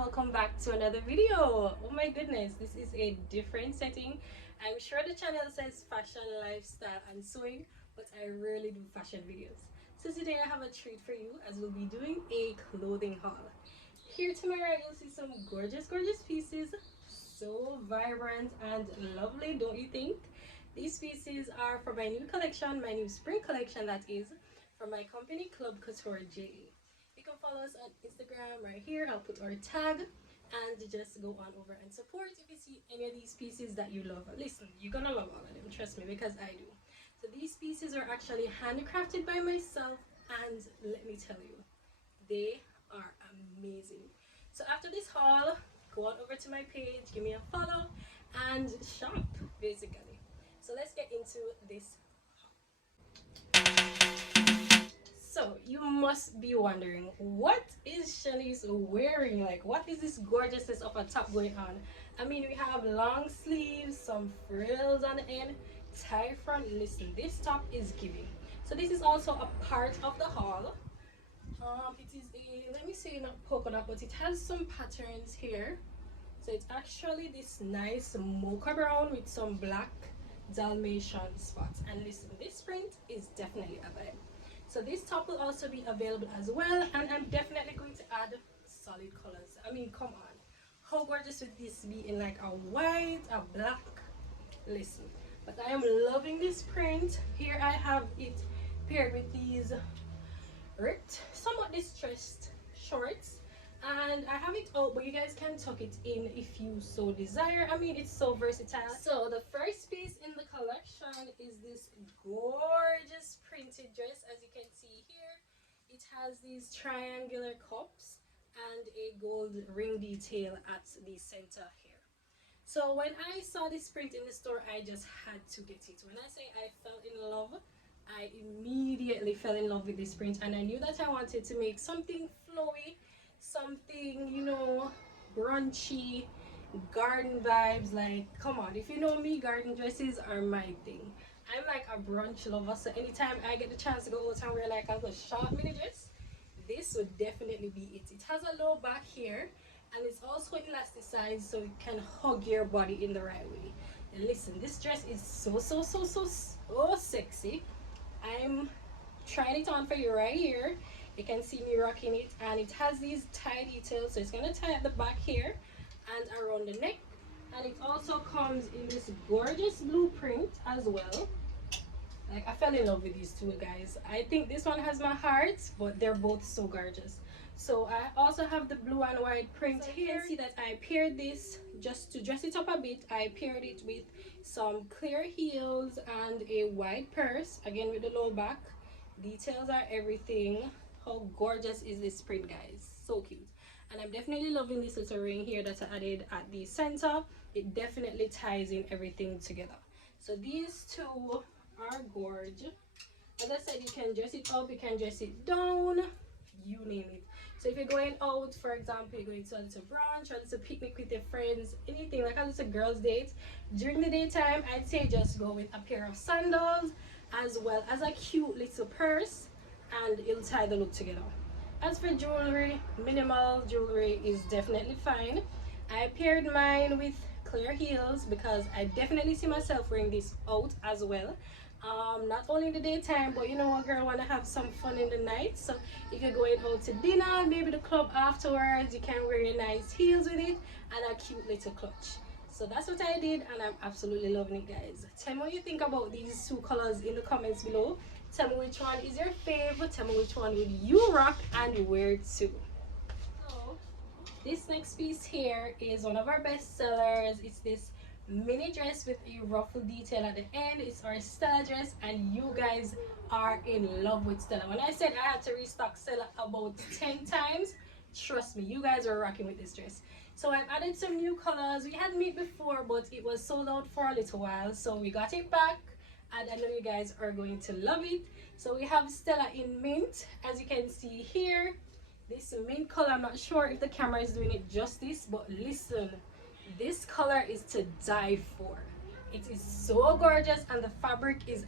welcome back to another video. Oh my goodness, this is a different setting. I'm sure the channel says fashion, lifestyle and sewing, but I rarely do fashion videos. So today I have a treat for you as we'll be doing a clothing haul. Here to my right you'll see some gorgeous pieces, so vibrant and lovely, don't you think? These pieces are from my new collection, my new spring collection, that is from my company CLUB COUTURE Ja. You can follow us on Instagram right here. I'll put our tag and just go on over and support if you see any of these pieces that you love. Listen, you're gonna love all of them, trust me, because I do. So these pieces are actually handcrafted by myself, and let me tell you, they are amazing. So after this haul, go on over to my page, give me a follow and shop basically. So let's get into this. So you must be wondering, what is Shanice wearing? Like, what is this gorgeousness of a top going on? I mean, we have long sleeves, some frills on the end, tie front. Listen, this top is giving. So this is also a part of the haul. It is a, let me say, not polka dot, but it has some patterns here. So it's actually this nice mocha brown with some black Dalmatian spots. And listen, this print is definitely a vibe. So this top will also be available as well, and I'm definitely going to add solid colors. I mean, come on, how gorgeous would this be in like a white, a black? Listen, but I am loving this print. Here I have it paired with these ripped, somewhat distressed shorts, and I have it out, but you guys can tuck it in if you so desire. I mean, it's so versatile. So the first piece in the collection is this gorgeous printed dress. As you can see here, it has these triangular cups and a gold ring detail at the center here. So when I saw this print in the store, I just had to get it. When I say I fell in love, I immediately fell in love with this print, and I knew that I wanted to make something flowy, something, you know, brunchy, garden vibes. Like, come on, if you know me, garden dresses are my thing. I'm like a brunch lover, so anytime I get the chance to go out and wear like a short mini dress, this would definitely be it. It has a low back here, and it's also elasticized so it can hug your body in the right way. And listen, this dress is so sexy. I'm trying it on for you right here. You can see me rocking it, and it has these tie details, so it's going to tie at the back here and around the neck, and it also comes in this gorgeous blueprint as well. Like, I fell in love with these two, guys. I think this one has my heart, but they're both so gorgeous. So I also have the blue and white print here. You can see that I paired this, just to dress it up a bit, I paired it with some clear heels and a white purse, again with the low back. Details are everything. How gorgeous is this print, guys? So cute. And I'm definitely loving this little ring here that I added at the center. It definitely ties in everything together. So these two are gorgeous. As I said, you can dress it up, you can dress it down, you name it. So if you're going out, for example, you're going to a little brunch or a little picnic with your friends, anything like a little girls date, during the daytime, I'd say just go with a pair of sandals as well as a cute little purse, and it'll tie the look together. As for jewelry, minimal jewelry is definitely fine. I paired mine with clear heels because I definitely see myself wearing this out as well. Not only in the daytime, but you know what, girl, want to have some fun in the night. So if you're going out to dinner, maybe the club afterwards, you can wear your nice heels with it and a cute little clutch. So that's what I did, and I'm absolutely loving it, guys. Tell me what you think about these two colors in the comments below. Tell me which one is your favorite. Tell me which one would you rock and wear too. So this next piece here is one of our best sellers. It's this mini dress with a ruffle detail at the end. It's our Stella dress, and you guys are in love with Stella. When I said I had to restock Stella about 10 times, trust me, you guys are rocking with this dress. So I've added some new colors. We had meat before, but it was sold out for a little while, so we got it back, and I know you guys are going to love it. So we have Stella in mint, as you can see here. This mint color, I'm not sure if the camera is doing it justice, but listen, this color is to die for. It is so gorgeous, and the fabric is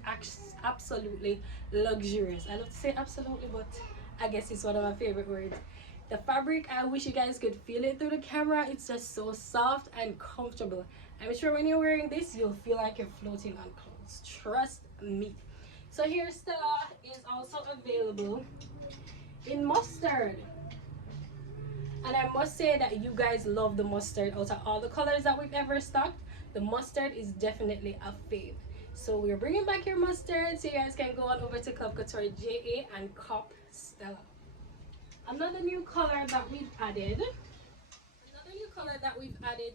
absolutely luxurious. I love to say absolutely, but I guess it's one of my favorite words. The fabric, I wish you guys could feel it through the camera. It's just so soft and comfortable. I'm sure when you're wearing this, you'll feel like you're floating on clouds. Trust me. So here Stella is also available in mustard. And I must say that you guys love the mustard. Out of all the colors that we've ever stocked, the mustard is definitely a fave. So we're bringing back your mustard, so you guys can go on over to Club Couture JA and cop Stella. Another new color that we've added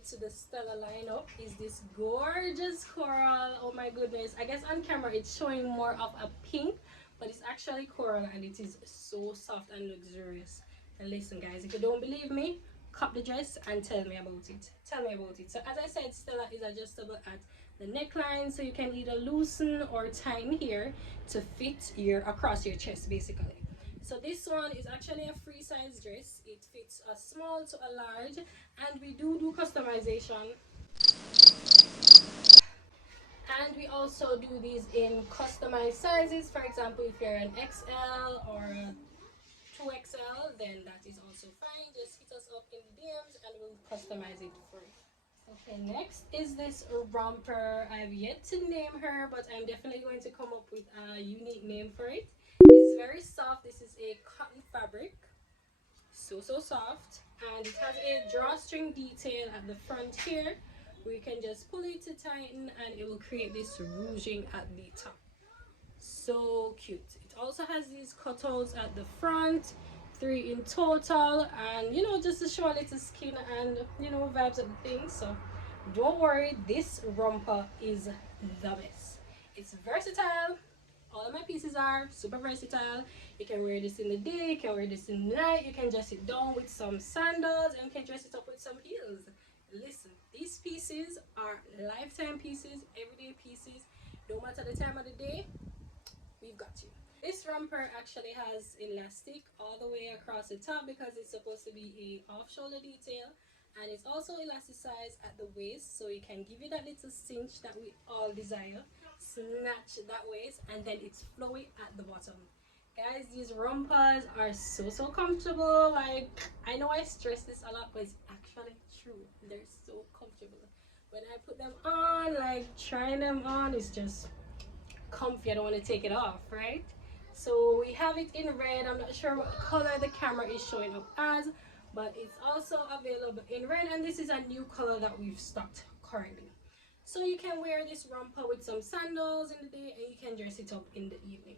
to the Stella lineup is this gorgeous coral. Oh my goodness, I guess on camera it's showing more of a pink, but it's actually coral and it is so soft and luxurious. And listen guys, if you don't believe me, cop the dress and tell me about it. So as I said, Stella is adjustable at the neckline, so you can either loosen or tighten here to fit across your chest basically. So this one is actually a free size dress. It fits a small to a large, and we do customization. And we also do these in customized sizes. For example, if you're an XL or a 2XL, then that is also fine. Just hit us up in the DMs and we'll customize it for you. Okay, next is this romper. I have yet to name her, but I'm definitely going to come up with a unique name for it. It's very soft. This is a cotton fabric, so soft, and it has a drawstring detail at the front here where you can just pull it to tighten and it will create this ruching at the top. So cute. It also has these cutouts at the front, 3 in total, and you know, just to show a little skin and you know, vibes of the thing. So don't worry, this romper is the best. It's versatile. All of my pieces are super versatile. You can wear this in the day, you can wear this in the night, you can dress it down with some sandals, and you can dress it up with some heels. Listen, these pieces are lifetime pieces, everyday pieces. No matter the time of the day, we've got you. This romper actually has elastic all the way across the top because it's supposed to be a off shoulder detail, and it's also elasticized at the waist, so you can give you that little cinch that we all desire. Snatch that waist, and then it's flowy at the bottom. Guys, these rompers are so comfortable. Like, I know I stress this a lot, but it's actually true. They're so comfortable. When I put them on, like trying them on, it's just comfy. I don't want to take it off, right? So we have it in red. I'm not sure what color the camera is showing up as, but it's also available in red, and this is a new color that we've stocked currently. So you can wear this romper with some sandals in the day, and you can dress it up in the evening.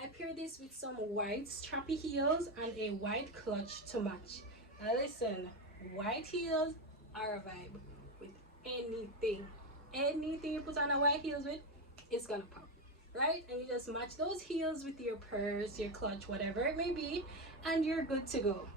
I pair this with some white strappy heels and a white clutch to match. Now listen, white heels are a vibe with anything. Anything you put on a white heels with, it's gonna pop, right? And you just match those heels with your purse, your clutch, whatever it may be, and you're good to go.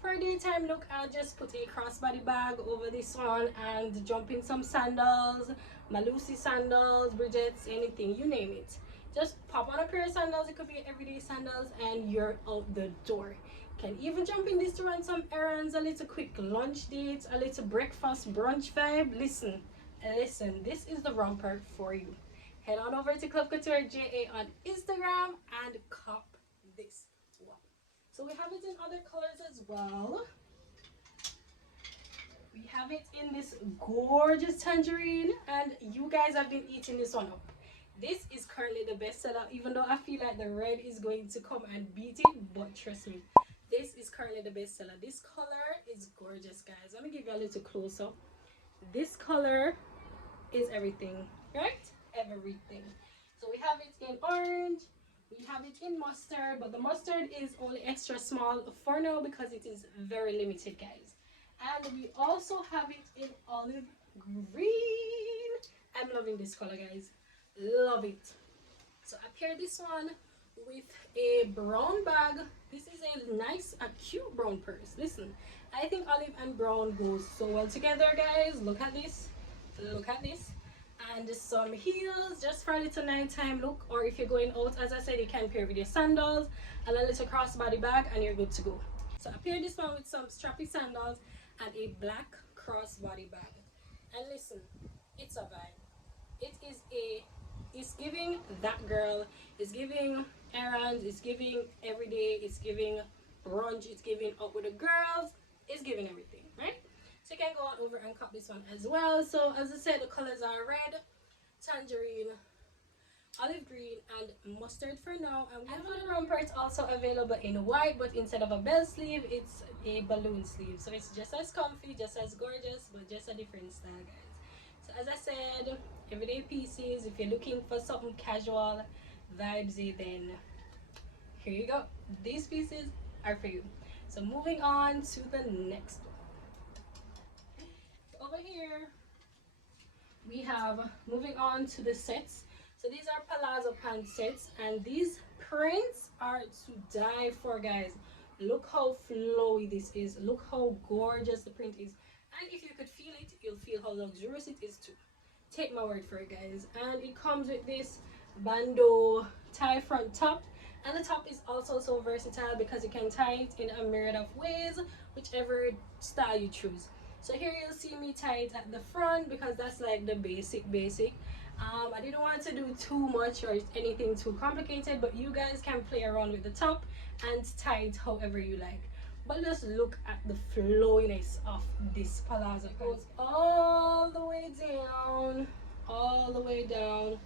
For a daytime look, I'll just put a crossbody bag over this one and jump in some sandals, Malusi sandals, Bridget's, anything, you name it. Just pop on a pair of sandals, it could be everyday sandals, and you're out the door. Can even jump in this to run some errands, a little quick lunch date, a little breakfast brunch vibe. Listen, this is the romper for you. Head on over to Club Couture JA on Instagram and cop this one. So we have it in other colors as well. We have it in this gorgeous tangerine, and you guys have been eating this one up. This is currently the best seller, even though I feel like the red is going to come and beat it, but trust me, this is currently the best seller. This color is gorgeous, guys. Let me give you a little close up. This color is everything, right? Everything. So we have it in orange, we have it in mustard, but the mustard is only extra small for now because it is very limited, guys. And we also have it in olive green. I'm loving this color, guys. Love it. So I paired this one with a brown bag. This is a nice, a cute brown purse. Listen, I think olive and brown goes so well together, guys. Look at this. Look at this. And some heels just for a little nighttime look, or if you're going out, as I said, you can pair with your sandals and a little crossbody bag and you're good to go. So I paired this one with some strappy sandals and a black crossbody bag. And listen, it's a vibe. It's giving that girl, it's giving errands, it's giving everyday, it's giving brunch, it's giving up with the girls, it's giving everything, right? So you can go on over and cop this one as well. So as I said, the colors are red, tangerine, olive green, and mustard for now. And for the romper, it's also available in white, but instead of a bell sleeve, it's a balloon sleeve. So it's just as comfy, just as gorgeous, but just a different style, guys. So as I said, everyday pieces. If you're looking for something casual, vibesy, then here you go. These pieces are for you. So moving on to the next one. Over here, we have, moving on to the sets. So these are palazzo pant sets, and these prints are to die for, guys. Look how flowy this is. Look how gorgeous the print is. And if you could feel it, you'll feel how luxurious it is too. Take my word for it, guys. And it comes with this bandeau tie front top. And the top is also so versatile because you can tie it in a myriad of ways, whichever style you choose. So here you'll see me tie it at the front because that's like the basic. I didn't want to do too much or anything too complicated, but you guys can play around with the top and tie it however you like. But just look at the flowiness of this palazzo. It goes all the way down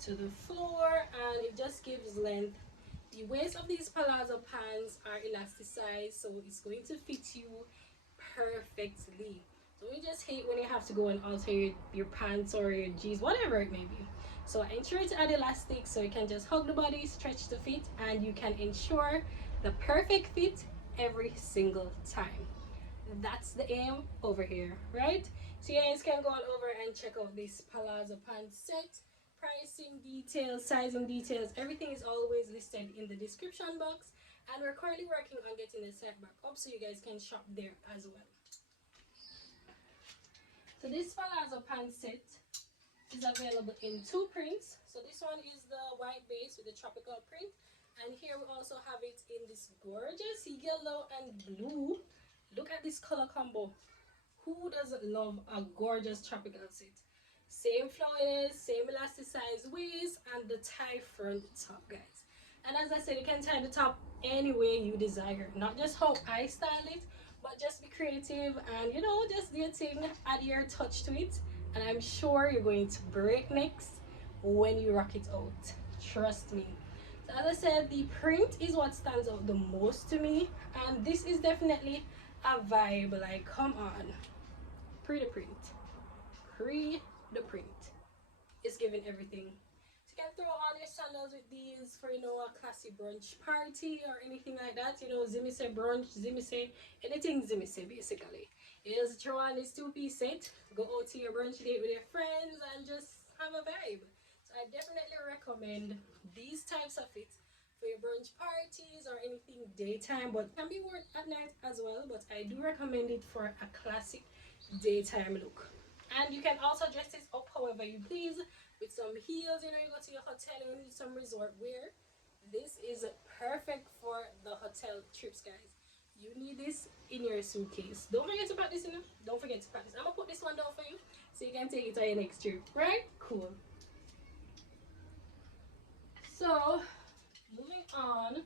to the floor, and it just gives length. The waist of these palazzo pants are elasticized, so it's going to fit you perfectly. So we just hate when you have to go and alter your pants or your jeans, whatever it may be. So ensure to add elastic so you can just hug the body, stretch the fit, and you can ensure the perfect fit every single time. That's the aim over here, right? So you guys can go on over and check out this palazzo pants set. Pricing details, sizing details, everything is always listed in the description box, and we're currently working on getting the site back up so you guys can shop there as well. So this palazzo pants set is available in two prints. So this one is the white base with the tropical print, and here we also have it in this gorgeous yellow and blue. Look at this color combo. Who doesn't love a gorgeous tropical set? Same flowiness, same elasticized waist, and the tie front top, guys. And as I said, you can tie the top any way you desire, not just how I style it, but just be creative and, you know, just do your thing, add your touch to it, and I'm sure you're going to break necks when you rock it out. Trust me. So as I said, the print is what stands out the most to me, and this is definitely a vibe. Like, come on, pretty print. The print is giving everything. So you can throw on your sandals with these for, you know, a classy brunch party or anything like that. You know, Zimmy say brunch, Zimmy say anything, Zimmy say basically. You just throw on this two-piece set, go out to your brunch date with your friends and just have a vibe. So I definitely recommend these types of fits for your brunch parties or anything daytime, but can be worn at night as well. But I do recommend it for a classic daytime look. And you can also dress this up however you please with some heels. You know, you go to your hotel and you need some resort wear. This is perfect for the hotel trips, guys. You need this in your suitcase. Don't forget to practice, you know. Don't forget to practice. I'm gonna put this one down for you so you can take it on your next trip, right? Cool. So moving on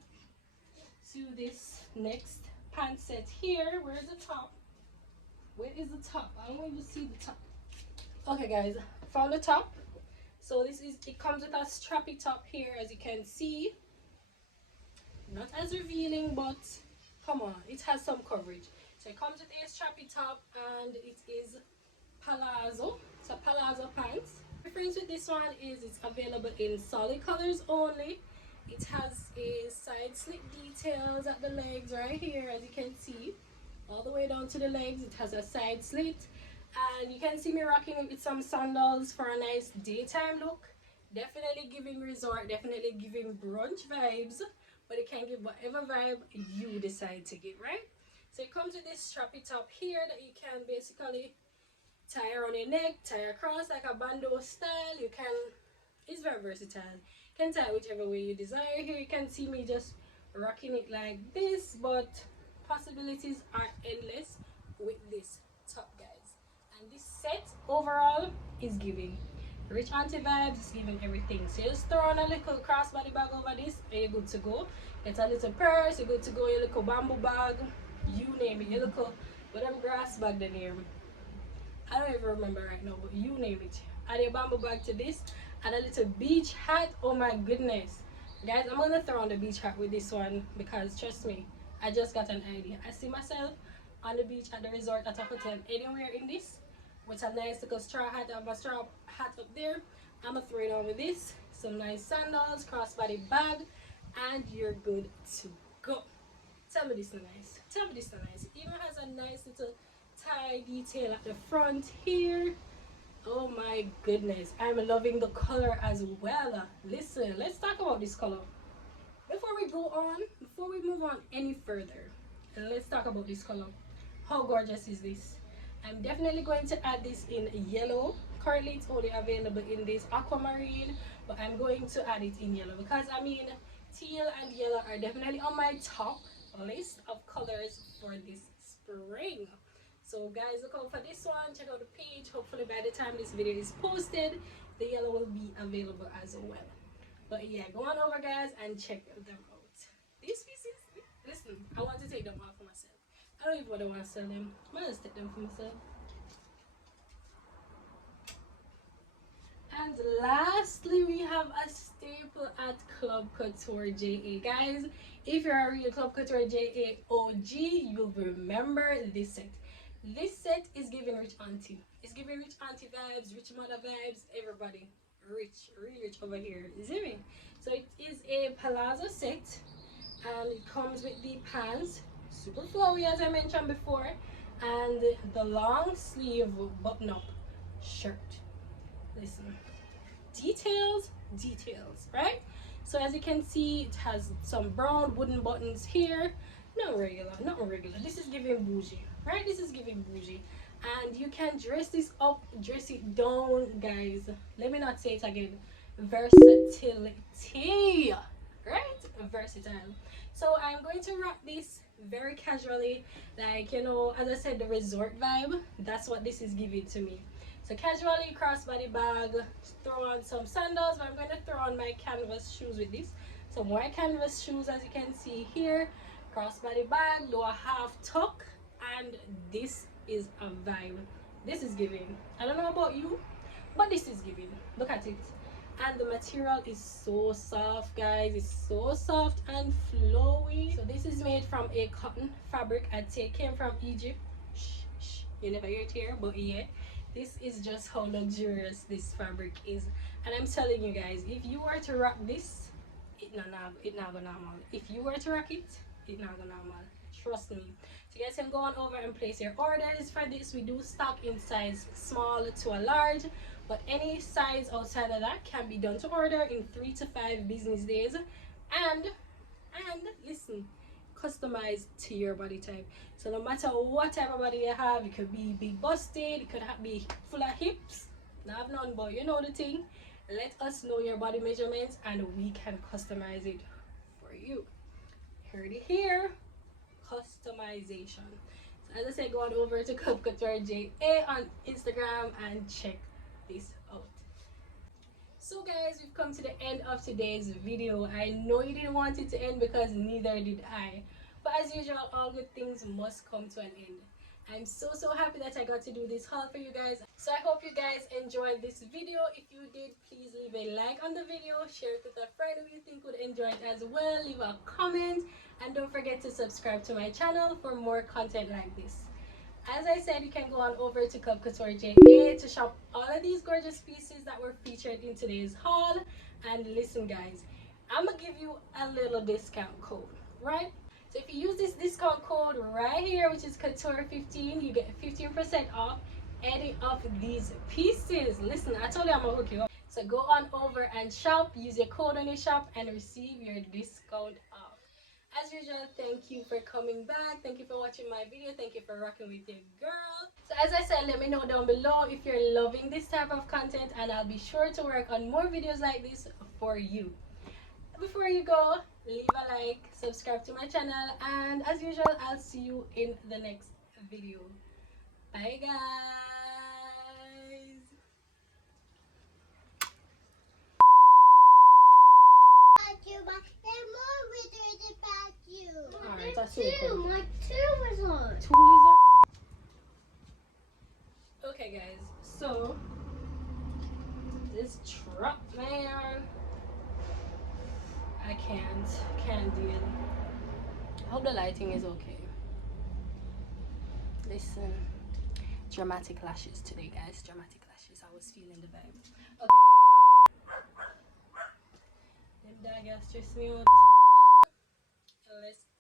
to this next pant set here. Where's the top? Where is the top? I don't even see the top. Okay, guys, found the top. So this is, it comes with a strappy top here, as you can see. Not as revealing, but come on, it has some coverage. So it comes with a strappy top, and it is palazzo. It's a palazzo pants. The difference with this one is it's available in solid colors only. It has a side slit details at the legs right here, as you can see, all the way down to the legs. It has a side slit, and you can see me rocking it with some sandals for a nice daytime look. Definitely giving resort, definitely giving brunch vibes, but it can give whatever vibe you decide to give, right? So it comes with this strappy top here that you can basically tie around your neck, tie across like a bandeau style. You can, it's very versatile. You can tie whichever way you desire. Here you can see me just rocking it like this, but possibilities are endless with this top, guys. And this set overall is giving. Rich auntie vibes, it's giving everything. So you just throw on a little crossbody bag over this and you're good to go. It's a little purse, you're good to go. Your little bamboo bag, you name it. Your little whatever grass bag the name. I don't even remember right now, but you name it. Add your bamboo bag to this. Add a little beach hat. Oh my goodness. Guys, I'm gonna throw on the beach hat with this one because trust me, I just got an idea. I see myself on the beach at the resort at a hotel anywhere in this with a nice little straw hat. I have a straw hat up there. I'm gonna throw it on with this, some nice sandals, crossbody bag, and you're good to go. Tell me this is nice. Tell me this is nice. It even has a nice little tie detail at the front here. Oh my goodness, I'm loving the color as well. Listen, let's talk about this color. Before we move on any further, let's talk about this color. How gorgeous is this? I'm definitely going to add this in yellow. Currently it's only available in this aquamarine, but I'm going to add it in yellow because I mean teal and yellow are definitely on my top list of colors for this spring. So guys, look out for this one. Check out the page. Hopefully by the time this video is posted, the yellow will be available as well. But yeah, go on over guys and check them out. These pieces, listen, I want to take them out for myself. I don't even want to sell them. I'm gonna take them for myself. And lastly, we have a staple at Club Couture JA. Guys, if you're a real Club Couture JA OG, you'll remember this set. This set is giving rich auntie. It's giving rich auntie vibes, rich mother vibes, everybody. Rich, really rich over here. You see me? So it is a palazzo set and it comes with the pants, super flowy as I mentioned before, and the long sleeve button up shirt. Listen, details, right? So as you can see, it has some brown wooden buttons here. Not regular. This is giving bougie, right? This is giving bougie. And you can dress this up, dress it down, guys. Let me not say it again. Versatility, right? Versatile. So I'm going to rock this very casually, like, you know, as I said, the resort vibe. That's what this is giving to me. So casually, crossbody bag, throw on some sandals, but I'm going to throw on my canvas shoes with this. Some white canvas shoes, as you can see here. Crossbody bag, do a half tuck, and this is a vibe. This is giving. I don't know about you, but this is giving. Look at it. And the material is so soft, guys. It's so soft and flowy. So this is made from a cotton fabric. I'd say it came from Egypt. You never hear it here, but yeah, this is just how luxurious this fabric is. And I'm telling you guys, if you were to rock this, it not go normal. If you were to rock it, it not go normal. Trust me. So you guys can go on over and place your orders for this. We do stock in size small to a large, but any size outside of that can be done to order in 3 to 5 business days. And listen, customized to your body type. So no matter what type of body you have, it could be big busted, it could be full of hips. Now have none, but you know the thing. Let us know your body measurements and we can customize it for you. Heard it here. Customization. So as I said, go on over to CLUB COUTURE JA on Instagram and check this out. So guys, we've come to the end of today's video. I know you didn't want it to end because neither did I, but as usual, all good things must come to an end. I'm so happy that I got to do this haul for you guys. So I hope you guys enjoyed this video. If you did, please leave a like on the video, share it with a friend who you think would enjoy it as well, leave a comment, and don't forget to subscribe to my channel for more content like this. As I said, you can go on over to CLUB COUTURE JA to shop all of these gorgeous pieces that were featured in today's haul. And listen guys, I'm gonna give you a little discount code, right? So if you use this discount code right here, which is couture15, you get 15% off any of these pieces. Listen, I told you I'm gonna hook you up. So go on over and shop, use your code on your shop and receive your discount off. As usual, thank you for coming back. Thank you for watching my video. Thank you for rocking with your girl. So as I said, let me know down below if you're loving this type of content and I'll be sure to work on more videos like this for you. Before you go, leave a like, subscribe to my channel, and as usual, I'll see you in the next video. Bye guys. My two is on. Two lizard. Okay, guys. So this truck, man, I can't deal. I hope the lighting is okay. Listen, dramatic lashes today, guys. Dramatic lashes. I was feeling the vibe. Okay. Them dog stress me out. Let's